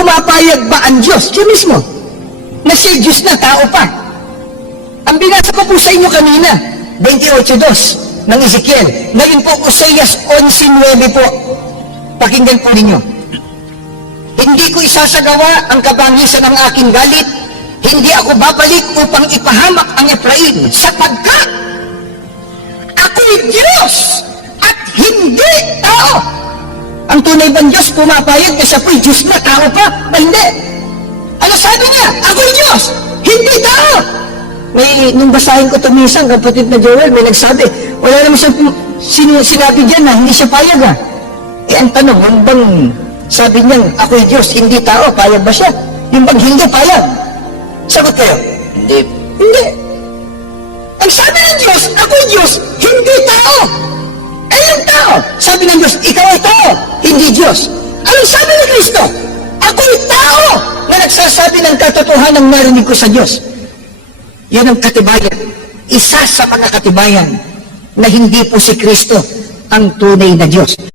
pumapayag ba ang Diyos? Siya mismo. Na siya Diyos na tao pa. Ang binasa ko po sa inyo kanina, 28.2 ng Ezekiel. Ngayon po, Oseas 11.9 po. Pakinggan po ninyo. Hindi ko isasagawa ang kabangisan ng aking galit. Hindi ako babalik upang ipahamak ang Efraim sapagkat ako'y Diyos at hindi tao. Ang tunay bang Diyos pumapayag na siya po'y Diyos na tao pa? Ba hindi? Ano sabi niya? Ako'y Diyos, hindi tao. May, nung basahin ko ito minsan, kapatid na Joel, may nagsabi, wala naman siya sin, sinabi dyan na hindi siya payag ah. Eh, ang tanong, yung bang sabi niya, ako'y Diyos, hindi tao, payag ba siya? Yung bang hindi payag? Sagot kayo, hindi. Hindi. Ang sabi ng Diyos, ako'y Diyos, hindi tao. Eh, yung tao, sabi ng Diyos, ikaw hindi Diyos. Anong sabi ni Kristo? Ako'y tao na nagsasabi ng katotohanan narinig ko sa Diyos. Yan ang katibayan. Isa sa mga katibayan na hindi po si Kristo ang tunay na Diyos.